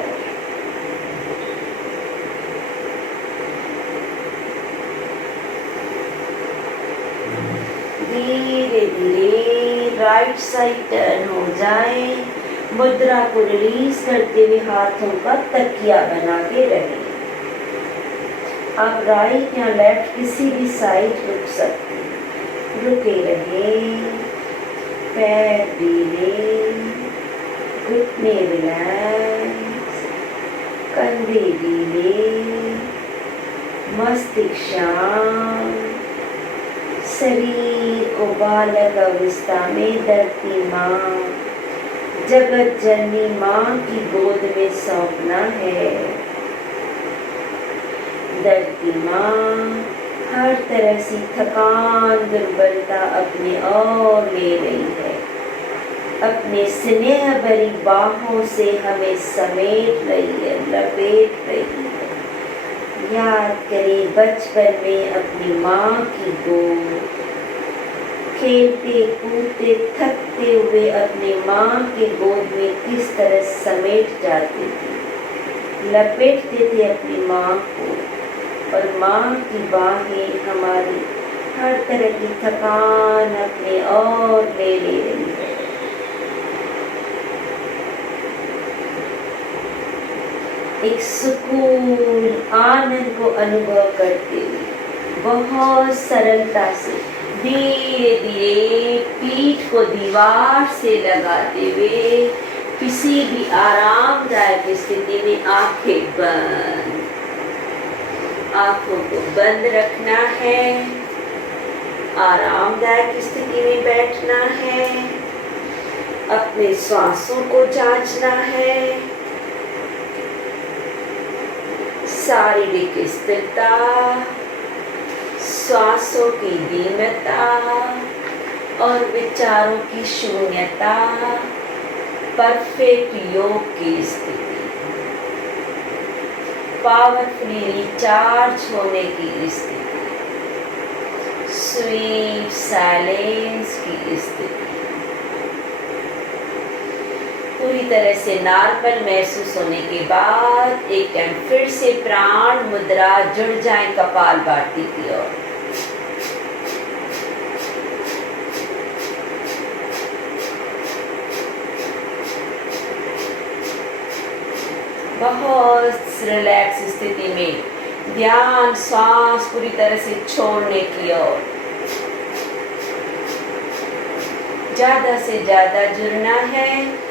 धीरे धीरे राइट साइड टर्न हो जाए। मुद्रा को रिलीज करते हुए हाथों का तकिया बना के रहें। आप राइट या लेफ्ट किसी भी साइड रुक सकते हैं। रुके रहे, पैर ढीले, घुटने रिलैक्स, कंधे ढीले, मस्तिष्क शांत, शरीर को बालक अवस्था में धरती माँ, जगत जननी माँ की गोद में सौंपना है। धरती माँ हर तरह से थकान दुर्बलता अपने और ले रही है। अपने स्नेह भरी बाहों से हमें समेट रही है, लपेट रही है। याद करें बचपन में अपनी माँ की गोद, खेलते कूदते थकते हुए अपनी माँ की गोद में किस तरह समेट जाते थे, लपेटते थे अपनी माँ को, और माँ की बाहें हमारी हर तरह की थकान अपने और ले रही है। एक सुकून आनंद को अनुभव करते हुए बहुत सरलता से धीरे धीरे पीठ को दीवार से लगाते हुए किसी भी आरामदायक स्थिति में आंखें बंद, आंखों को बंद रखना है। आरामदायक स्थिति में बैठना है। अपने श्वासों को जांचना है। शारीरिक स्थिरता, श्वासों की धीमता और विचारों की शून्यता, परफेक्ट योग की स्थिति, पावरफुली रिचार्ज होने की स्थिति, स्वीट साइलेंस की स्थिति, पूरी तरह से नॉर्मल महसूस होने के बाद एक टाइम फिर से प्राण मुद्रा जुड़ जाए कपालभाति की ओर। बहुत रिलैक्स स्थिति में ध्यान सांस पूरी तरह से छोड़ने की ओर ज्यादा से ज्यादा जुड़ना है।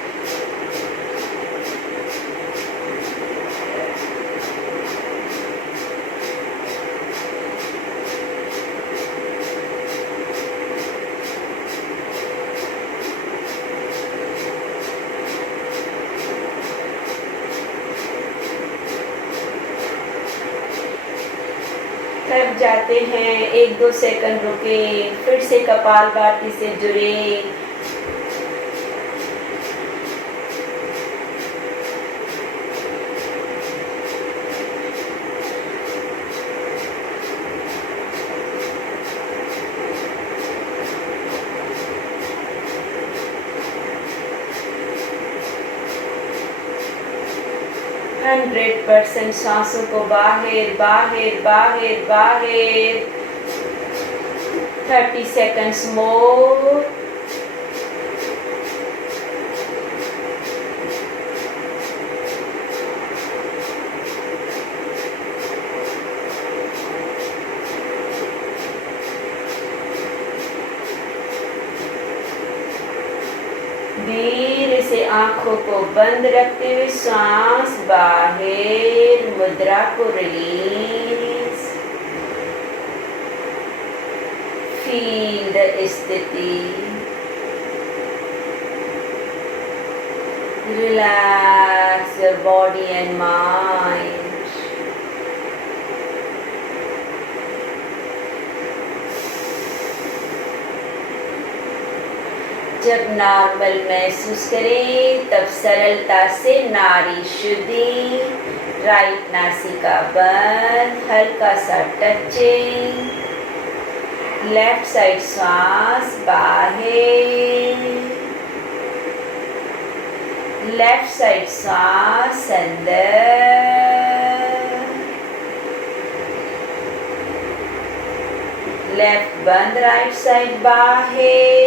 थक जाते हैं, 1-2 सेकंड रुके, फिर से कपालभाति से जुड़े। हंड्रेड 100% सांसों को बाहर बाहर बाहर बाहर। 30 seconds more। धीरे से आंखों को बंद रखते हुए सांस बाहर, मुद्रा को रिलीज। फील द स्थिति, relax your body and mind. जब नॉर्मल महसूस करें तब सरलता से नाड़ी शुद्धि, राइट नासिका बंद, हल्का सा टचिंग, लेफ्ट साइड श्वास बाहर, लेफ्ट साइड श्वास अंदर, लेफ्ट बंद, राइट साइड बाहर,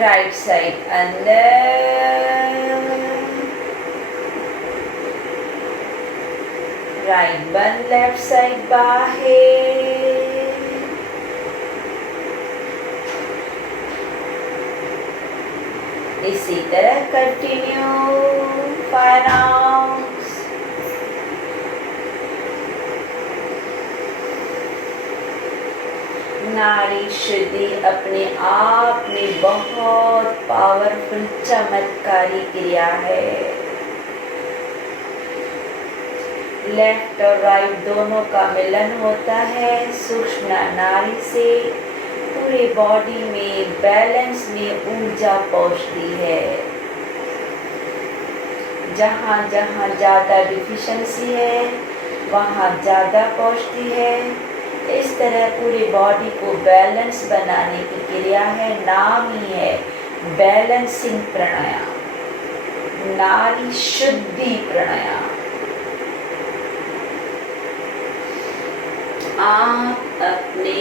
राइट साइड अंदर, राइट बंद, लेफ्ट साइड बाहें, इसी तरह कंटिन्यू 5 राउंड्स। नाड़ी शुद्धि अपने आप में बहुत पावरफुल चमत्कारी क्रिया है। लेफ्ट और राइट दोनों का मिलन होता है सूक्ष्म नाड़ी से, पूरे बॉडी में बैलेंस में ऊर्जा पहुंचती है। जहाँ जहाँ ज़्यादा डिफिशिएंसी है वहाँ ज़्यादा पहुंचती है। इस तरह पूरी बॉडी को बैलेंस बनाने की क्रिया है, नाम ही है बैलेंसिंग प्राणायाम, नाड़ी शुद्धि प्राणायाम। आप अपने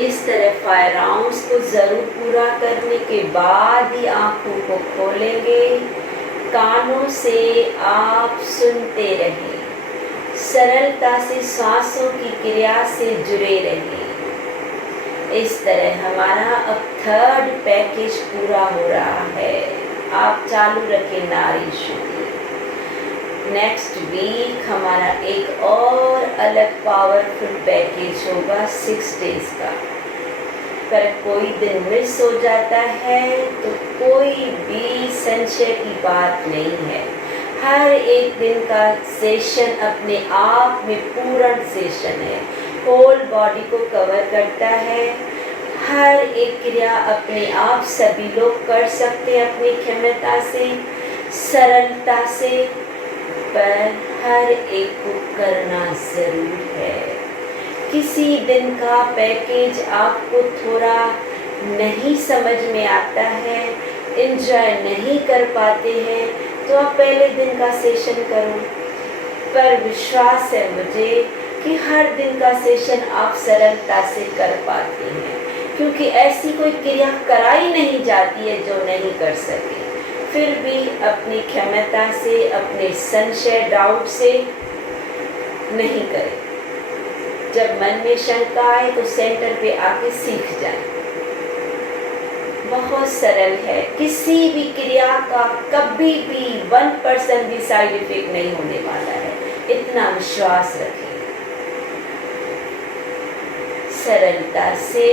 इस तरह 5 राउंड्स को जरूर पूरा करने के बाद ही आंखों को खोलेंगे। कानों से आप सुनते रहें, सरलता से सांसों की क्रिया से जुड़े रहें। इस तरह हमारा अब 3rd पैकेज पूरा हो रहा है। आप चालू रखें नाड़ी शुद्धि। नेक्स्ट वीक हमारा एक और अलग पावरफुल पैकेज होगा 6 डेज का। पर कोई दिन मिस हो जाता है तो कोई भी संशय की बात नहीं है। हर एक दिन का सेशन अपने आप में पूर्ण सेशन है, होल बॉडी को कवर करता है। हर एक क्रिया अपने आप सभी लोग कर सकते हैं अपनी क्षमता से, सरलता से, पर हर एक को करना जरूर है। किसी दिन का पैकेज आपको थोड़ा नहीं समझ में आता है, एंजॉय नहीं कर पाते हैं, तो आप पहले दिन का सेशन करो। पर विश्वास है मुझे कि हर दिन का सेशन आप सरलता से कर पाते हैं, क्योंकि ऐसी कोई क्रिया कराई नहीं जाती है जो नहीं कर सके। फिर भी अपनी क्षमता से, अपने संशय डाउट से नहीं करें। जब मन में शंका आए तो सेंटर पे आके सीख जाए। बहुत सरल है, किसी भी क्रिया का कभी भी 1% भी साइड इफेक्ट नहीं होने वाला है, इतना विश्वास रखें। सरलता से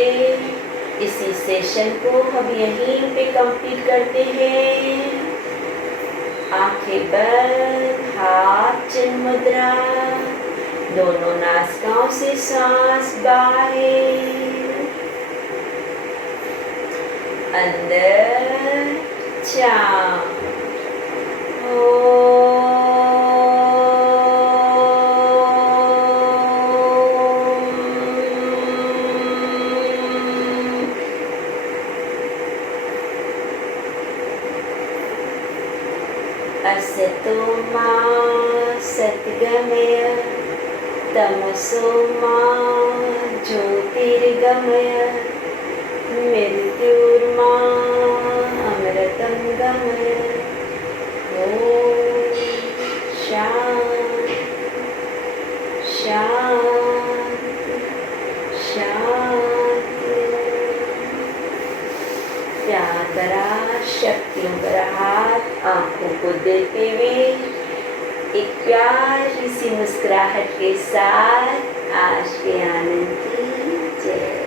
इसी सेशन को हम यहीं पे कंप्लीट करते हैं। आंखें बंद, हाथ चिन्ह मुद्रा, दोनों नासिकाओं से सांस बाहर, अंदर 4, असतो मा सद्गमय, तमसो मा ज्योतिर्गमय, मृत्युर्मा अमृतं गमय। ओम शांति शांति शांति। प्यार भरा, शक्तियों भरा हाथ आंखों को देते हुए एक प्यारी सी मुस्कुराहट के साथ आज के आनंद की जय।